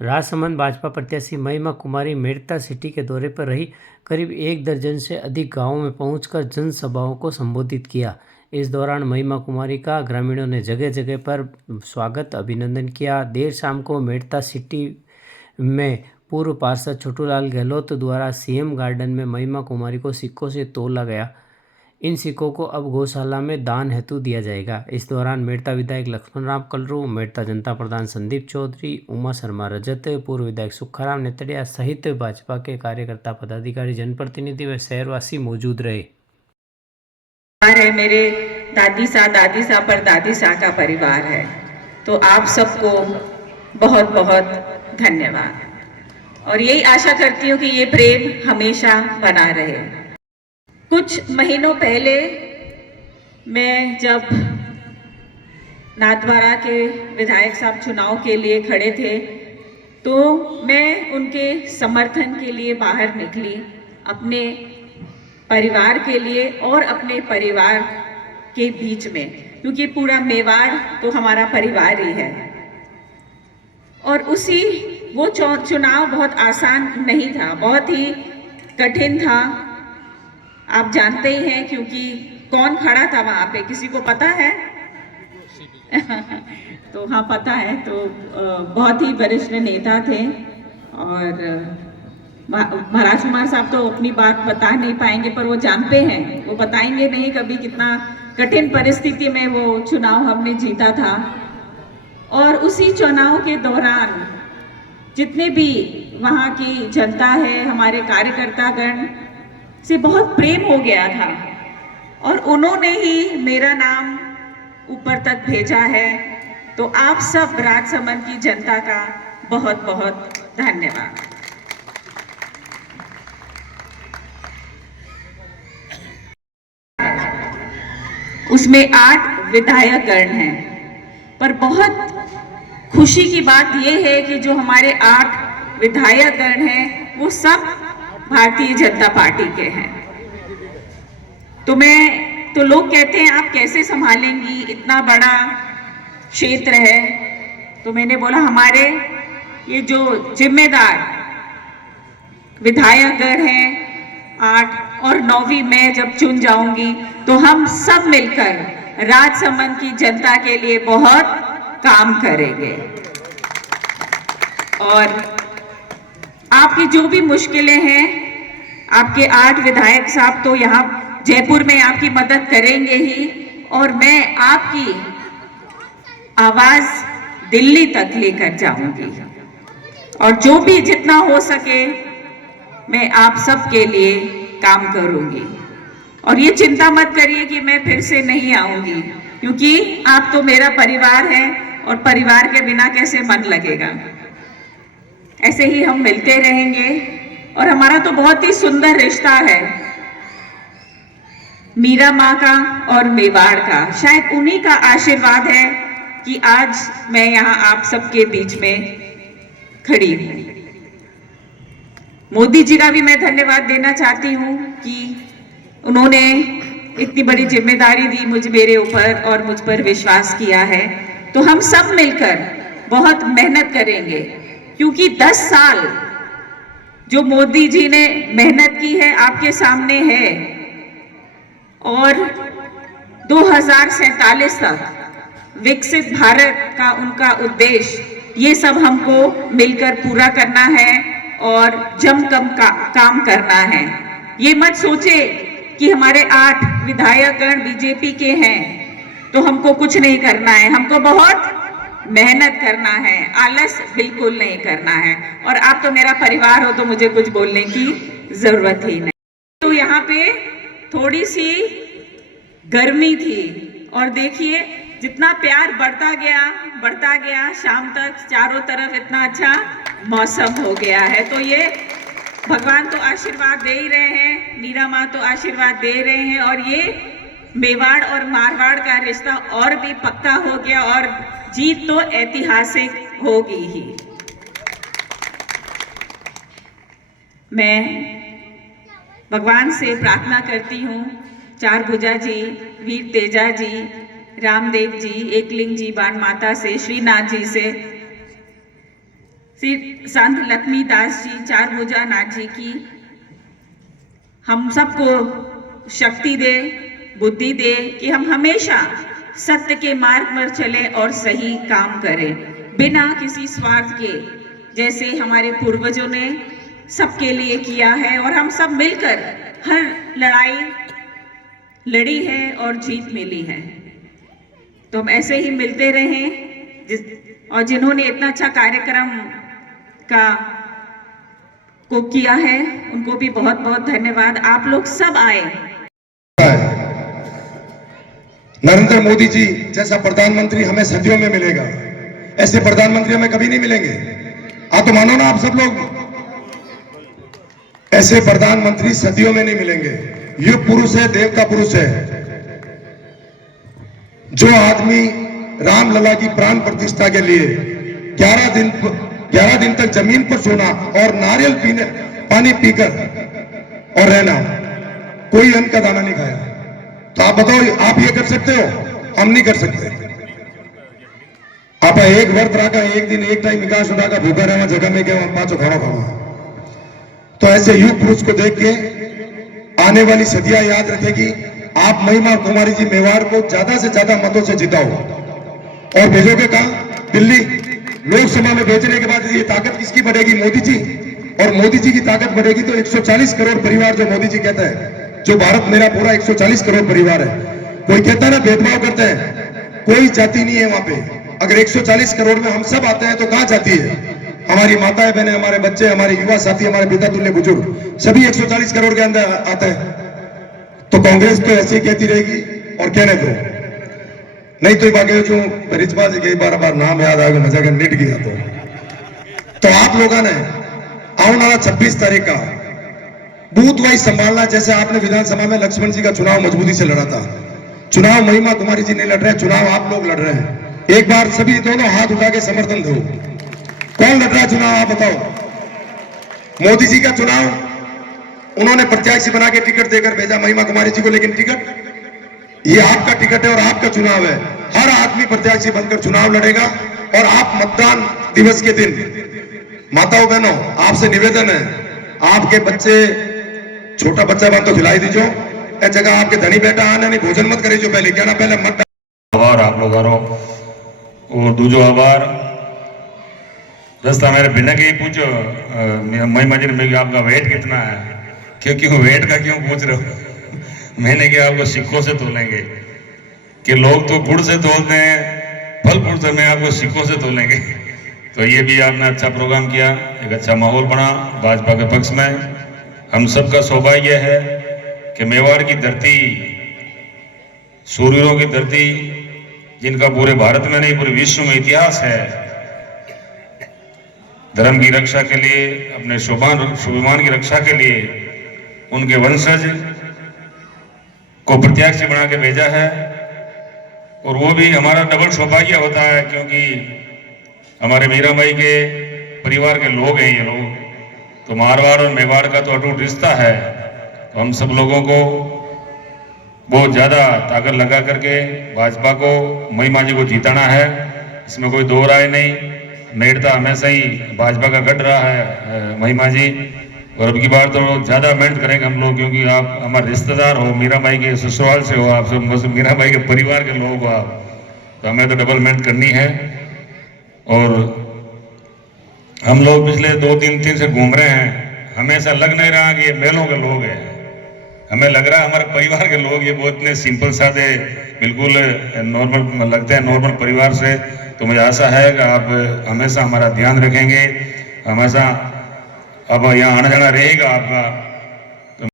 राजसमंद भाजपा प्रत्याशी महिमा कुमारी मेड़ता सिटी के दौरे पर रही। करीब 1 दर्जन से अधिक गांवों में पहुंचकर जनसभाओं को संबोधित किया। इस दौरान महिमा कुमारी का ग्रामीणों ने जगह जगह पर स्वागत अभिनंदन किया। देर शाम को मेड़ता सिटी में पूर्व पार्षद छोटूलाल गहलोत द्वारा सीएम गार्डन में महिमा कुमारी को सिक्कों से तोला गया। इन सिक्कों को अब गौशाला में दान हेतु दिया जाएगा। इस दौरान मेड़ता विधायक लक्ष्मण राम कलरू, मेड़ता जनता प्रधान संदीप चौधरी, उमा शर्मा रजत, पूर्व विधायक सुखाराम नेतड़िया सहित भाजपा के कार्यकर्ता, पदाधिकारी, जनप्रतिनिधि व शहरवासी मौजूद रहे। मेरे दादी सा परदादी सा का परिवार है, तो आप सबको बहुत बहुत धन्यवाद और यही आशा करती हूँ कि ये प्रेम हमेशा बना रहे। कुछ महीनों पहले मैं जब नाथद्वारा के विधायक साहब चुनाव के लिए खड़े थे तो मैं उनके समर्थन के लिए बाहर निकली, अपने परिवार के लिए और अपने परिवार के बीच में, क्योंकि पूरा मेवाड़ तो हमारा परिवार ही है। और वो चुनाव बहुत आसान नहीं था, बहुत ही कठिन था। आप जानते ही हैं, क्योंकि कौन खड़ा था वहां पे, किसी को पता है? तो हाँ, पता है। तो बहुत ही वरिष्ठ नेता थे और महाराज कुमार साहब तो अपनी बात बता नहीं पाएंगे, पर वो जानते हैं, वो बताएंगे नहीं कभी कितना कठिन परिस्थिति में वो चुनाव हमने जीता था। और उसी चुनाव के दौरान जितने भी वहाँ की जनता है, हमारे कार्यकर्तागण से बहुत प्रेम हो गया था और उन्होंने ही मेरा नाम ऊपर तक भेजा है। तो आप सब राजसमंद की जनता का बहुत बहुत धन्यवाद। उसमें 8 विधायकगण हैं, पर बहुत खुशी की बात यह है कि जो हमारे 8 विधायकगण हैं वो सब भारतीय जनता पार्टी के हैं। तो लोग कहते हैं आप कैसे संभालेंगी, इतना बड़ा क्षेत्र है। तो मैंने बोला हमारे ये जो जिम्मेदार विधायकगण हैं 8 और 9वीं मैं जब चुन जाऊंगी तो हम सब मिलकर राजसमंद की जनता के लिए बहुत काम करेंगे और आपकी जो भी मुश्किलें हैं, आपके 8 विधायक साहब तो यहाँ जयपुर में आपकी मदद करेंगे ही, और मैं आपकी आवाज दिल्ली तक लेकर जाऊंगी और जो भी जितना हो सके मैं आप सब के लिए काम करूंगी। और ये चिंता मत करिए कि मैं फिर से नहीं आऊंगी, क्योंकि आप तो मेरा परिवार है और परिवार के बिना कैसे मन लगेगा। ऐसे ही हम मिलते रहेंगे और हमारा तो बहुत ही सुंदर रिश्ता है मीरा माँ का और मेवाड़ का। शायद उन्हीं का आशीर्वाद है कि आज मैं यहाँ आप सबके बीच में खड़ी हूँ। मोदी जी का भी मैं धन्यवाद देना चाहती हूँ कि उन्होंने इतनी बड़ी जिम्मेदारी दी मेरे ऊपर और मुझ पर विश्वास किया है। तो हम सब मिलकर बहुत मेहनत करेंगे, क्योंकि 10 साल जो मोदी जी ने मेहनत की है आपके सामने है और 2047 तक विकसित भारत का उनका उद्देश्य, ये सब हमको मिलकर पूरा करना है और जमकर काम करना है। ये मत सोचे कि हमारे 8 विधायकगण बीजेपी के हैं तो हमको कुछ नहीं करना है, हमको बहुत मेहनत करना है, आलस बिल्कुल नहीं करना है। और आप तो मेरा परिवार हो तो मुझे कुछ बोलने की जरूरत ही नहीं। तो यहाँ पे थोड़ी सी गर्मी थी और देखिए जितना प्यार बढ़ता गया शाम तक चारों तरफ इतना अच्छा मौसम हो गया है। तो ये भगवान तो आशीर्वाद दे ही रहे हैं, मीरा माँ तो आशीर्वाद दे रहे हैं और ये मेवाड़ और मारवाड़ का रिश्ता और भी पक्का हो गया और जीत तो ऐतिहासिक होगी ही। मैं भगवान से प्रार्थना करती हूँ, चारभुजा जी, वीर तेजा जी, रामदेव जी, एकलिंग जी, बाण माता से, श्रीनाथ जी से श्री संत लक्ष्मीदास जी चारभुजा नाथ जी की हम सबको शक्ति दे, बुद्धि दे कि हम हमेशा सत्य के मार्ग पर चले और सही काम करें बिना किसी स्वार्थ के, जैसे हमारे पूर्वजों ने सबके लिए किया है और हम सब मिलकर हर लड़ाई लड़ी है और जीत मिली है। तो हम ऐसे ही मिलते रहें और जिन्होंने इतना अच्छा कार्यक्रम को किया है उनको भी बहुत बहुत धन्यवाद। आप लोग सब आए। नरेंद्र मोदी जी जैसा प्रधानमंत्री हमें सदियों में मिलेगा, ऐसे प्रधानमंत्री हमें कभी नहीं मिलेंगे। तो मानो ना आप सब लोग, ऐसे प्रधानमंत्री सदियों में नहीं मिलेंगे। युग पुरुष है, देव का पुरुष है। जो आदमी रामलला की प्राण प्रतिष्ठा के लिए 11 दिन तक जमीन पर सोना और नारियल पानी पीकर और रहना, कोई अन्न का दाना नहीं खाया। तो आप बताओ, आप ये कर सकते हो? हम नहीं कर सकते। आप एक व्रत रखा, एक दिन एक टाइम विकास उठा का भूखा रहना, जगह में गए पांचों खाना खाना। तो ऐसे युग पुरुष को देख के आने वाली सदियां याद रखेगी। आप महिमा कुमारी जी मेवाड़ को ज्यादा से ज्यादा मतों से जिताओ और भेजोगे कहां? दिल्ली। लोकसभा में भेजने के बाद ये ताकत किसकी बढ़ेगी? मोदी जी। और मोदी जी की ताकत बढ़ेगी तो 140 करोड़ परिवार, जो मोदी जी कहते हैं, जो भारत मेरा पूरा 140 करोड़ परिवार है। कोई कहता है ना भेदभाव करते हैं, कोई जाति नहीं है वहां पे। अगर 140 करोड़ में हम सब आते हैं तो कहां जाती है? हमारी माताएं बहनें, हमारे बच्चे, हमारे युवा साथी, हमारे पिता तुल्य बुजुर्ग सभी 140 करोड़ के अंदर आते हैं। तो कांग्रेस तो ऐसे ही कहती रहेगी और कहने दो, नहीं तो बाकी जो रिचबाज के बार बार नाम याद आ गया, मजा कर निट गया। तो आप लोगों ने आने वाला 26 तारीख का बूथ वाइज संभालना। जैसे आपने विधानसभा में लक्ष्मण जी का चुनाव मजबूती से लड़ा था, चुनाव महिमा कुमारी जी नहीं लड़ रहे, चुनाव आप लोग लड़ रहे हैं। एक बार सभी दोनों हाथ उठा के समर्थन दो। कौन लड़ रहा है चुनाव? आप बताओ। मोदी जी का चुनाव उन्होंने प्रत्याशी बना के टिकट देकर भेजा महिमा कुमारी जी को, लेकिन टिकट ये आपका टिकट है और आपका चुनाव है। हर आदमी प्रत्याशी बनकर चुनाव लड़ेगा। और आप मतदान दिवस के दिन, माताओं बहनों, आपसे निवेदन है, आपके बच्चे, छोटा बच्चा बन तो खिलाई दीजो, ए जगह आपके धनी बेटा आने नहीं भोजन मत करीजो। पहले क्या ना, पहले मत आभार आप लोग और दूजो आभार रस्ता मेरे बिना के ही पूछो महिमा जी ने, मैं आपका वेट कितना है? क्योंकि वेट का क्यों पूछ रहे हो? मैंने क्या आपको सिक्कों से तोलेंगे कि लोग तो गुड़ से तोलते हैं, फल फूल से, मैं आपको सिक्कों से तोलेंगे। तो ये भी आपने अच्छा प्रोग्राम किया, एक अच्छा माहौल बना भाजपा के पक्ष में। हम सबका सौभाग्य है कि मेवाड़ की धरती, सूरवीरों की धरती, जिनका पूरे भारत में नहीं पूरे विश्व में इतिहास है, धर्म की रक्षा के लिए, अपने स्वाभिमान की रक्षा के लिए उनके वंशज को प्रत्याशी बना के भेजा है। और वो भी हमारा डबल सौभाग्य होता है, क्योंकि हमारे मीराबाई के परिवार के लोग हैं ये लोग। तो मारवाड़ और मेवाड़ का तो अटूट रिश्ता है। तो हम सब लोगों को बहुत ज़्यादा ताकत लगा करके भाजपा को, महिमा जी को जिताना है, इसमें कोई दो राय नहीं। मेड़ता हमेशा ही भाजपा का गढ़ रहा है महिमा जी, और अब की बार तो ज़्यादा मेहनत करेंगे हम लोग, क्योंकि आप हमारे रिश्तेदार हो, मीराबाई के ससुराल से हो, आप सब मीराबाई के परिवार के लोग हो आप, तो हमें तो डबल मेहनत करनी है। और हम लोग पिछले 2-3 दिन से घूम रहे हैं, हमेशा लग नहीं रहा कि ये मेलों के लोग हैं, हमें लग रहा है हमारे परिवार के लोग। ये बहुत इतने सिंपल सादे, बिल्कुल नॉर्मल लगते हैं, नॉर्मल परिवार से। तो मुझे आशा है कि आप हमेशा हमारा ध्यान रखेंगे, हमेशा अब यहाँ आना जाना रहेगा आपका।